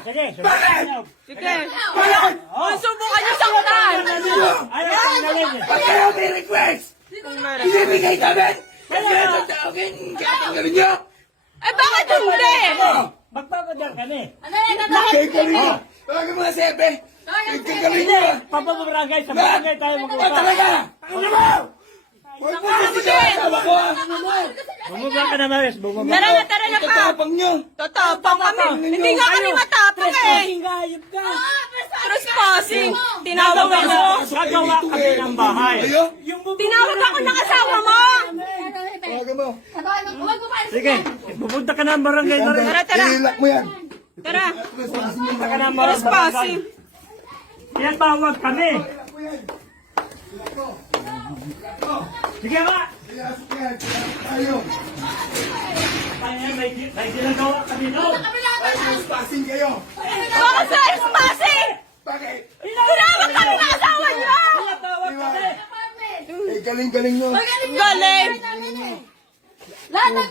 Sige, subukan nyo. Sige. Kung subukan niyo saktan. Ayaw ka nalin eh. Pag kayo may request, ibibigay namin. Kasi ito tawagin, kaya tanggalin nyo. Eh, bakit hindi? Magpapadal kami. Kaya galing nyo. Tawagin mo nga si Epe. Kaya galing nyo. Papabarangay, sa barangay tayo Ba mag-uusap. talaga? Ano mo? Huwag mo kasi siya asawa ko. Bumaba ka na, Maris. Bumaba. Tara na, tara na Ito pa. tapang nyo. Tatapang kami. Hindi nga kami matapang eh. Hayop ka. Trespassing. Tinawag ako. Gagawa kami ng bahay. Ayo. Tinawag ako ng asawa mo. Tawagin mo. Sige, pupunta ka na ang barangay na rin. Tara, tara. Ilak mo yan. Tara. Pupunta ka na ang barangay. Trespassing. Tinatawag kami. Sige nga. Tayo. May ginagawa kami doon. Trespassing kayo. Bakit trespassing? Bakit? Tinawag kami ng asawa niyo. Tinatawag kami. Eh, galing-galing nyo. Galing. Lahat ng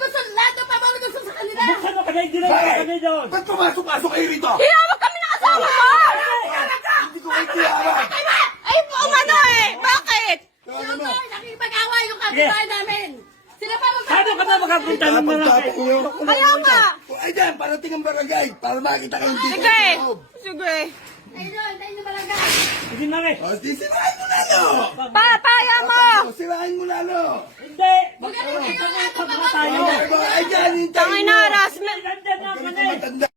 pamalo gusto sa kanila. Buksan mo kami, ginagawa kami doon. Ba't pumasok-pasok kayo rito? Tinawag kami ng asawa mo. Hindi ko kayo tiyaran. Ay, umano eh. Bakit? Tawagin mo. Nakikipag-away yung kapitbahay namin. Sila pa Paano ka na makapunta ng barangay? Tapang-tapang nyo. Kaya nga. Ay, dyan, parating ang barangay. Para makita kayong dito. Sige. Sige. Tayo yung barangay. Sige, Maris. O, di sirahin mo lalo. Papaya mo. O, sirahin mo lalo. Hindi. Huwag ka rin kayo lahat ng Magkakasama tayo. Ay, dyan, hintayin Tangin na, mo. harassment. Nandyan na Ganito kami. matanda.